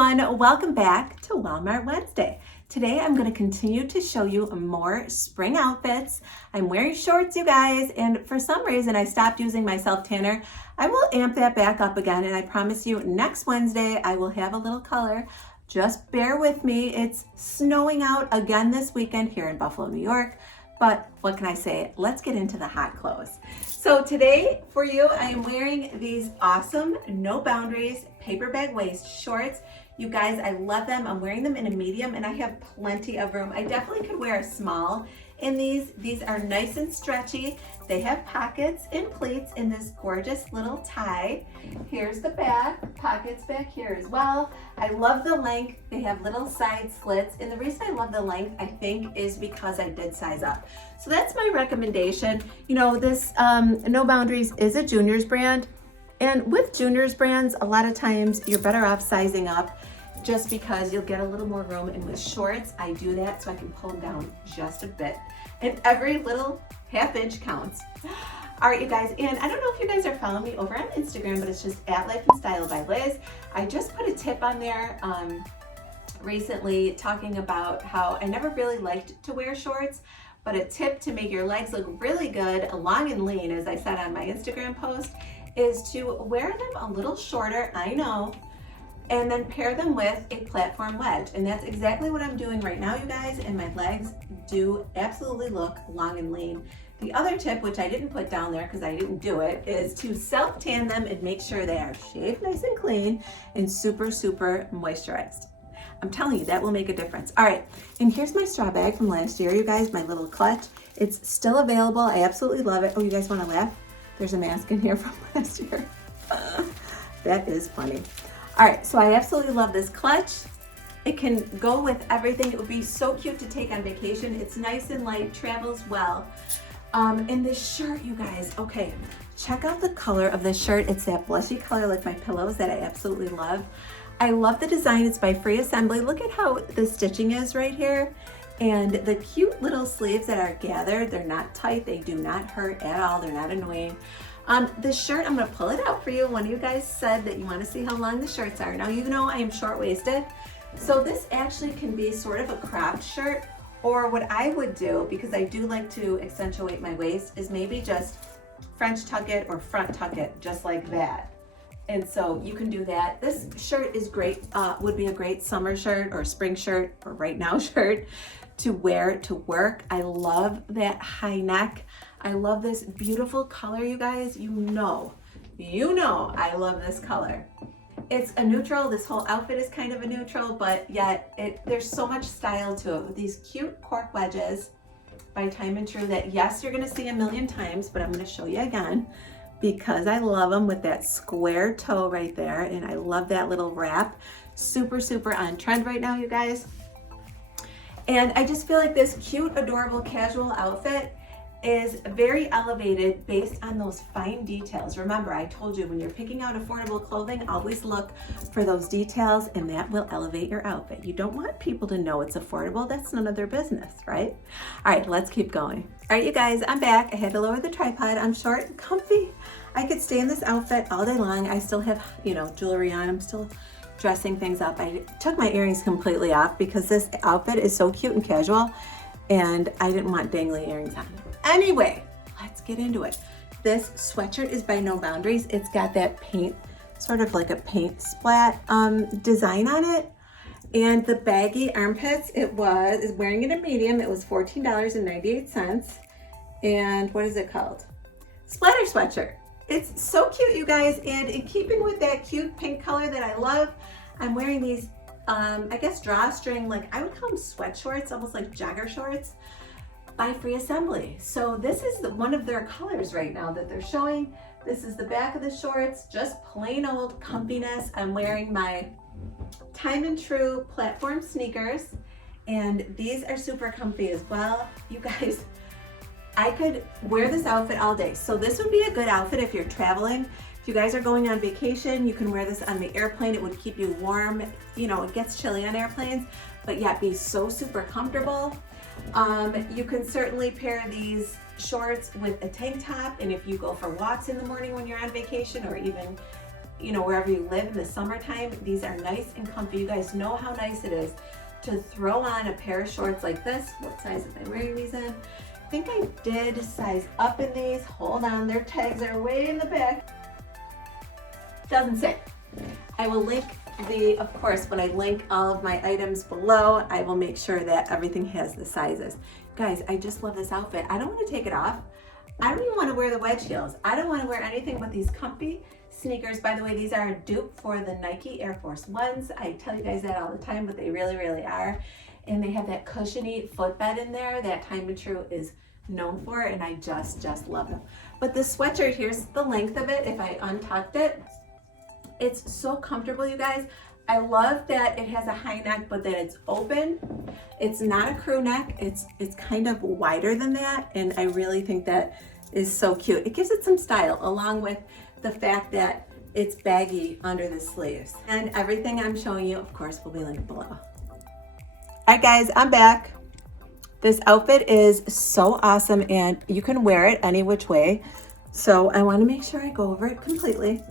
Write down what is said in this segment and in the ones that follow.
everyone, welcome back to Walmart Wednesday. Today I'm going to continue to show you more spring outfits. I'm wearing shorts, you guys, and for some reason I stopped using my self tanner. I will amp that back up again, and I promise you next Wednesday I will have a little color. Just bear with me. It's snowing out again this weekend here in Buffalo, New York. But what can I say? Let's get into the hot clothes. So today for you, I am wearing these awesome No Boundaries paper bag waist shorts. You guys, I love them. I'm wearing them in a medium and I have plenty of room. I definitely could wear a small in these. These are nice and stretchy. They have pockets and pleats in this gorgeous little tie. Here's the back, pockets back here as well. I love the length. They have little side slits. And the reason I love the length, I think, is because I did size up. So that's my recommendation. You know, this No Boundaries is a juniors brand. And with juniors brands, a lot of times you're better off sizing up just because you'll get a little more room. And with shorts, I do that so I can pull them down just a bit. And every little half inch counts. All right, you guys, and I don't know if you guys are following me over on Instagram, but it's just @Life&Style by Liz. I just put a tip on there recently talking about how I never really liked to wear shorts, but a tip to make your legs look really good, long and lean, as I said on my Instagram post, is to wear them a little shorter, I know, and then pair them with a platform wedge. And that's exactly what I'm doing right now, you guys, and my legs do absolutely look long and lean. The other tip, which I didn't put down there because I didn't do it, is to self-tan them and make sure they are shaved nice and clean and super, super moisturized. I'm telling you, that will make a difference. All right, and here's my straw bag from last year, you guys, my little clutch. It's still available. I absolutely love it. Oh, you guys want to laugh? There's a mask in here from last year. That is funny. All right, so I absolutely love this clutch. It can go with everything. It would be so cute to take on vacation. It's nice and light, travels well. And this shirt, you guys, okay, check out the color of this shirt. It's that blushy color like my pillows that I absolutely love. I love the design. It's by Free Assembly. Look at how the stitching is right here. And the cute little sleeves that are gathered, they're not tight. They do not hurt at all. They're not annoying. This shirt, I'm gonna pull it out for you. One of you guys said that you wanna see how long the shirts are. Now, you know I am short-waisted. So this actually can be sort of a cropped shirt, or what I would do, because I do like to accentuate my waist, is maybe just French tuck it or front tuck it, just like that. And so you can do that. This shirt is great, would be a great summer shirt or spring shirt or right now shirt to wear to work. I love that high neck. I love this beautiful color, you guys. You know I love this color. It's a neutral. This whole outfit is kind of a neutral, but yet there's so much style to it with these cute cork wedges by Time & True that, yes, you're gonna see a million times, but I'm gonna show you again because I love them with that square toe right there, and I love that little wrap. Super, super on trend right now, you guys. And I just feel like this cute, adorable, casual outfit is very elevated based on those fine details. Remember, I told you when you're picking out affordable clothing, always look for those details and that will elevate your outfit. You don't want people to know it's affordable. That's none of their business, right? All right, let's keep going. All right, you guys, I'm back. I had to lower the tripod. I'm short and comfy. I could stay in this outfit all day long. I still have, you know, jewelry on. I'm still dressing things up. I took my earrings completely off because this outfit is so cute and casual and I didn't want dangly earrings on. Anyway, let's get into it. This sweatshirt is by No Boundaries. It's got that paint, sort of like a paint splat design on it. And the baggy armpits, is wearing it in medium. It was $14.98. And what is it called? Splatter sweatshirt. It's so cute, you guys. And in keeping with that cute pink color that I love, I'm wearing these, I guess, drawstring, like I would call them sweat shorts, almost like jogger shorts, by Free Assembly. So this is one of their colors right now that they're showing. This is the back of the shorts, just plain old comfiness. I'm wearing my Time & True platform sneakers, and these are super comfy as well. You guys, I could wear this outfit all day. So this would be a good outfit if you're traveling. If you guys are going on vacation, you can wear this on the airplane. It would keep you warm. You know, it gets chilly on airplanes, but yet be so super comfortable. You can certainly pair these shorts with a tank top, and if you go for walks in the morning when you're on vacation, or even you know, wherever you live in the summertime, these are nice and comfy. You guys know how nice it is to throw on a pair of shorts like this. What size am I wearing these in? I think I did size up in these. Hold on, their tags are way in the back. Doesn't say. I will link of course, when I link all of my items below, I will make sure that everything has the sizes. Guys, I just love this outfit. I don't want to take it off. I don't even want to wear the wedge heels. I don't want to wear anything but these comfy sneakers. By the way, these are a dupe for the Nike Air Force Ones. I tell you guys that all the time, but they really, really are. And they have that cushiony footbed in there that Time and True is known for, and I just love them. But the sweatshirt, here's the length of it. If I untucked it, it's so comfortable, you guys. I love that it has a high neck, but that it's open. It's not a crew neck. It's kind of wider than that, and I really think that is so cute. It gives it some style, along with the fact that it's baggy under the sleeves. And everything I'm showing you, of course, will be linked below. All right, guys, I'm back. This outfit is so awesome, and you can wear it any which way. So I want to make sure I go over it completely.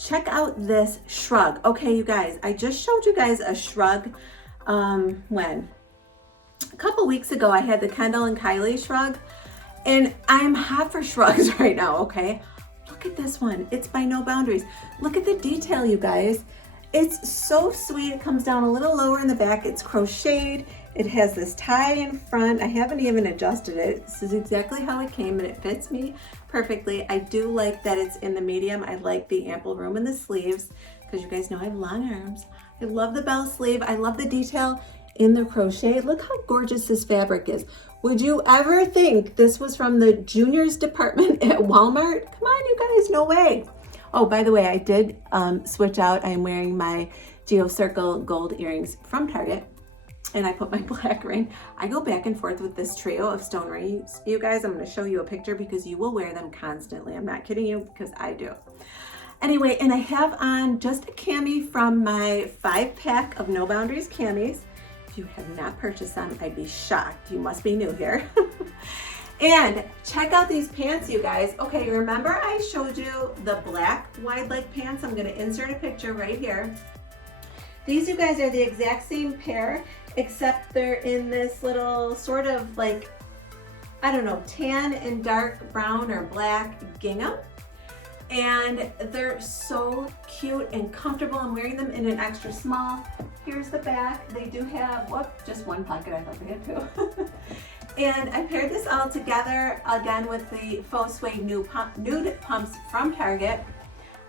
Check out this shrug. Okay, you guys, I just showed you guys a shrug when? A couple weeks ago, I had the Kendall and Kylie shrug, and I'm hot for shrugs right now, okay? Look at this one. It's by No Boundaries. Look at the detail, you guys. It's so sweet. It comes down a little lower in the back. It's crocheted. It has this tie in front. I haven't even adjusted it. This is exactly how it came, and it fits me perfectly. I do like that it's in the medium. I like the ample room in the sleeves because you guys know I have long arms. I love the bell sleeve. I love the detail in the crochet. Look how gorgeous this fabric is. Would you ever think this was from the juniors department at Walmart? Come on, you guys, no way. Oh, by the way, I did switch out. I'm wearing my Geo Circle gold earrings from Target, and I put my black ring. I go back and forth with this trio of stone rings. You guys, I'm going to show you a picture because you will wear them constantly. I'm not kidding you, because I do. Anyway, and I have on just a cami from my 5-pack of No Boundaries camis. If you have not purchased them, I'd be shocked. You must be new here. And check out these pants, you guys. Okay, remember I showed you the black wide leg pants? I'm gonna insert a picture right here. These, you guys, are the exact same pair, except they're in this little sort of like, I don't know, tan and dark brown or black gingham. And they're so cute and comfortable. I'm wearing them in an extra small. Here's the back. They do have, whoop, just one pocket. I thought they had two. And I paired this all together again with the faux suede nude pumps from Target.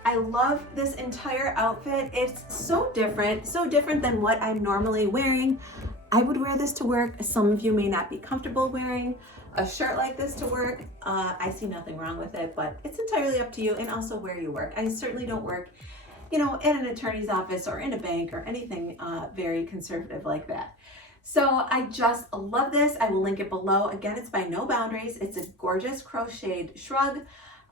I love this entire outfit. It's so different than what I'm normally wearing. I would wear this to work. Some of you may not be comfortable wearing a shirt like this to work. I see nothing wrong with it, but it's entirely up to you, and also where you work. I certainly don't work, you know, in an attorney's office or in a bank or anything very conservative like that. So I just love this. I will link it below. Again, it's by No Boundaries. It's a gorgeous crocheted shrug.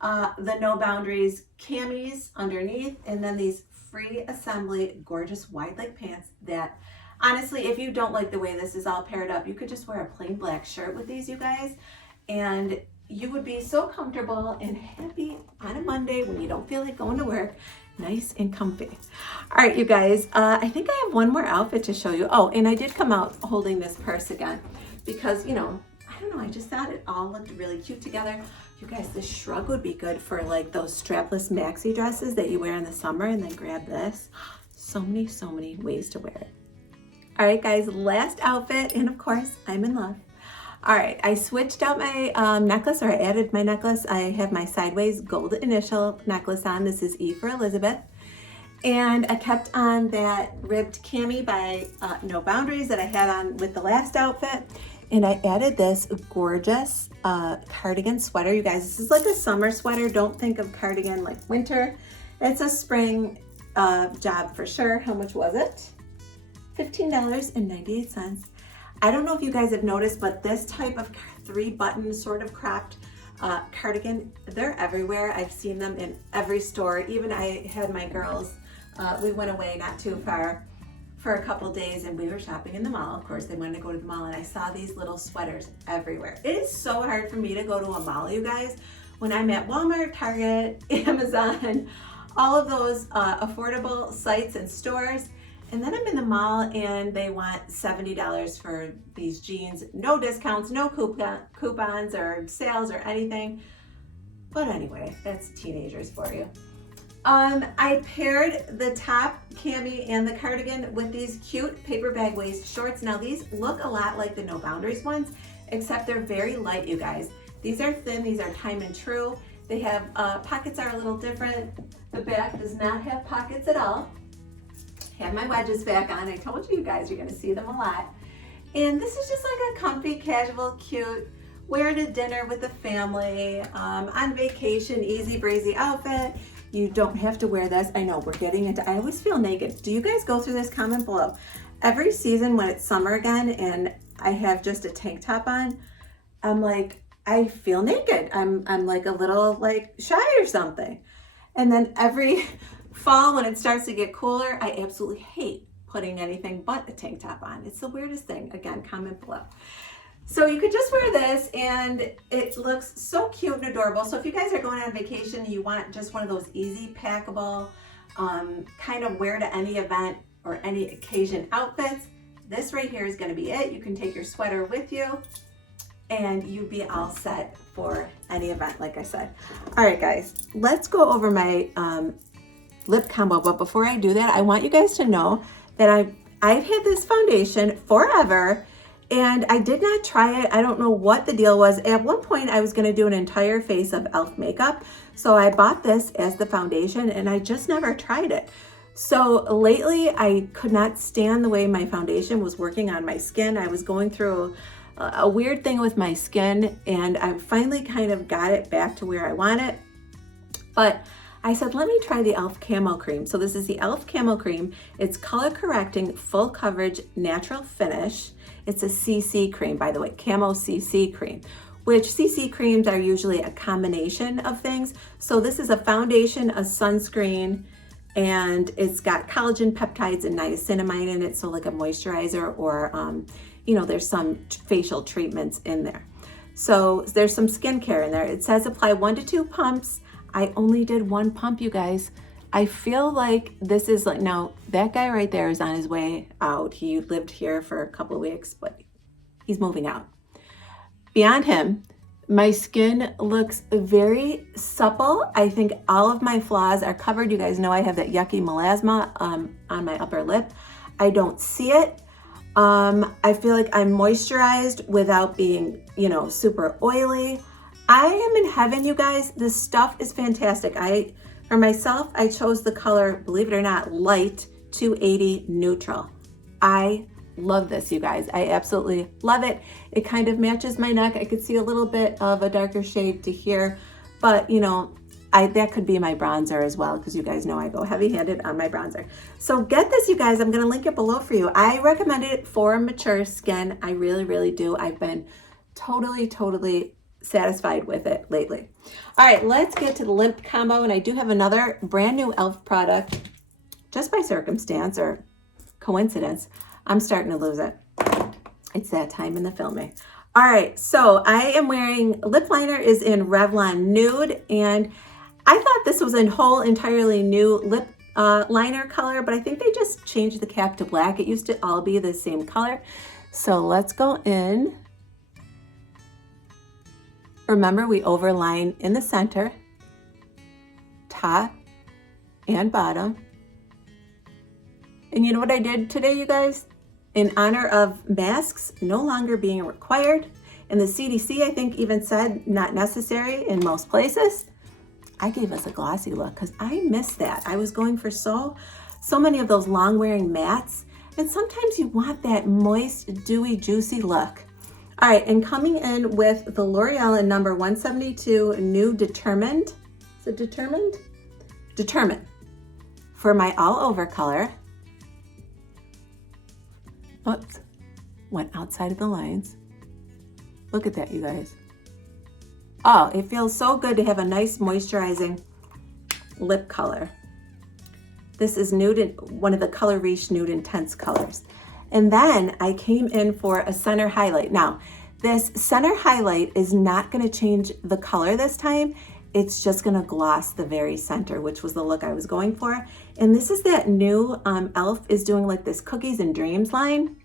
The No Boundaries camis underneath, and then these free assembly gorgeous wide leg pants that, honestly, if you don't like the way this is all paired up, you could just wear a plain black shirt with these, you guys, and you would be so comfortable and happy on a Monday when you don't feel like going to work. Nice and comfy. All right, you guys, I think I have one more outfit to show you. Oh, and I did come out holding this purse again because, you know, I don't know, I just thought it all looked really cute together. You guys, this shrug would be good for like those strapless maxi dresses that you wear in the summer, and then grab this. So many ways to wear it. All right, guys, last outfit, and of course, I'm in love. All right, I switched out my necklace, or I added my necklace. I have my sideways gold initial necklace on. This is E for Elizabeth. And I kept on that ribbed cami by No Boundaries that I had on with the last outfit. And I added this gorgeous cardigan sweater. You guys, this is like a summer sweater. Don't think of cardigan like winter. It's a spring job for sure. How much was it? $15.98. I don't know if you guys have noticed, but this type of 3-button sort of cropped cardigan, they're everywhere. I've seen them in every store. Even I had my girls, we went away not too far for a couple days, and we were shopping in the mall. Of course, they wanted to go to the mall, and I saw these little sweaters everywhere. It is so hard for me to go to a mall, you guys, when I'm at Walmart, Target, Amazon, all of those affordable sites and stores. And then I'm in the mall and they want $70 for these jeans. No discounts, no coupons or sales or anything. But anyway, that's teenagers for you. I paired the top cami and the cardigan with these cute paper bag waist shorts. Now these look a lot like the No Boundaries ones, except they're very light, you guys. These are thin, these are time and true. They have, pockets are a little different. The back does not have pockets at all. Have my wedges back on. I told you guys you're gonna see them a lot. And this is just like a comfy, casual, cute, wear to dinner with the family, on vacation, easy breezy outfit. You don't have to wear this. I know we're getting into, I always feel naked. Do you guys go through this? Comment below. Every season when it's summer again and I have just a tank top on, I'm like, I feel naked. I'm like a little like shy or something. And then every fall when it starts to get cooler, I absolutely hate putting anything but a tank top on. It's the weirdest thing. Again, comment below. So you could just wear this and it looks so cute and adorable. So if you guys are going on vacation and you want just one of those easy packable, kind of wear to any event or any occasion outfits, this right here is gonna be it. You can take your sweater with you and you'd be all set for any event, like I said. All right, guys, let's go over my lip combo. But before I do that, I want you guys to know that I've had this foundation forever and I did not try it. I don't know what the deal was. At one point, I was gonna do an entire face of e.l.f. makeup. So I bought this as the foundation and I just never tried it. So lately, I could not stand the way my foundation was working on my skin. I was going through a weird thing with my skin and I finally kind of got it back to where I want it. But I said, let me try the e.l.f. Camo Cream. So this is the e.l.f. Camo Cream. It's color correcting, full coverage, natural finish. It's a CC cream, by the way, Camo Cc Cream, which CC creams are usually a combination of things. So this is a foundation, a sunscreen, and it's got collagen peptides and niacinamide in it. So like a moisturizer or, you know, there's some facial treatments in there. So there's some skincare in there. It says apply 1 to 2 pumps. I only did 1 pump, you guys. I feel like this is like, now that guy right there is on his way out. He lived here for a couple of weeks, but he's moving out. Beyond him, my skin looks very supple. I think all of my flaws are covered. You guys know I have that yucky melasma on my upper lip. I don't see it. I feel like I'm moisturized without being, you know, super oily. I am in heaven, you guys. This stuff is fantastic. For myself, I chose the color, believe it or not, light 280 neutral. I love this, you guys. I absolutely love it. It kind of matches my neck. I could see a little bit of a darker shade to here, but you know, that could be my bronzer as well, because you guys know I go heavy-handed on my bronzer. So get this, you guys. I'm gonna link it below for you. I recommend it for mature skin. I really, really do. I've been totally satisfied with it lately. All right, let's get to the lip combo. And I do have another brand new e.l.f. product. Just by circumstance or coincidence, I'm starting to lose it. It's that time in the filming. All right, so I am wearing, lip liner is in Revlon Nude, and I thought this was a whole entirely new lip liner color, but I think they just changed the cap to black. It used to all be the same color. So let's go in. Remember, we overline in the center, top and bottom. And you know what I did today, you guys? In honor of masks no longer being required, and the CDC, I think, even said not necessary in most places, I gave us a glossy look because I miss that. I was going for so many of those long-wearing mattes, and sometimes you want that moist, dewy, juicy look. All right, and coming in with the L'Oreal in number 172, new Determined. Is it Determined? Determined. For my all over color. Oops, went outside of the lines. Look at that, you guys. Oh, it feels so good to have a nice moisturizing lip color. This is nude, one of the Color Riche Nude Intense colors. And then I came in for a center highlight. Now, this center highlight is not gonna change the color this time. it's just gonna gloss the very center, which was the look I was going for. And this is that new e.l.f. is doing like this Cookies and Dreams line.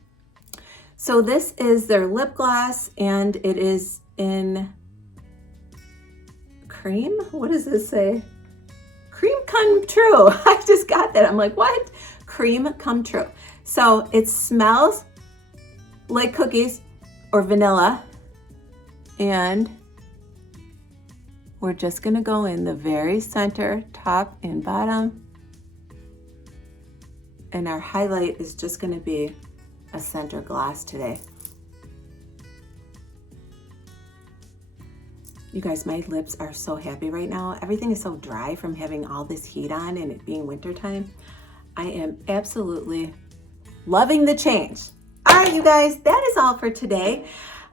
So this is their lip gloss, and it is in cream. What does this say? Cream come true. I just got that. I'm like, what? Cream come true. So it smells like cookies or vanilla, and we're just gonna go in the very center, top and bottom, and our highlight is just gonna be a center gloss today. You guys, my lips are so happy right now. Everything is so dry from having all this heat on and it being wintertime. I am absolutely loving the change. All right, you guys, that is all for today.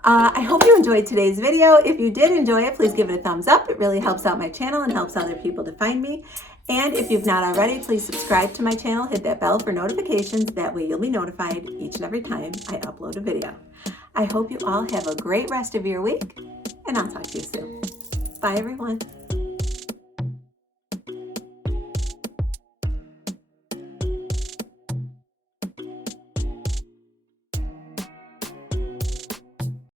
I hope you enjoyed today's video. If you did enjoy it, please give it a thumbs up. It really helps out my channel and helps other people to find me. And if you've not already, please subscribe to my channel, hit that bell for notifications. That way you'll be notified each and every time I upload a video. I hope you all have a great rest of your week, and I'll talk to you soon. Bye, everyone.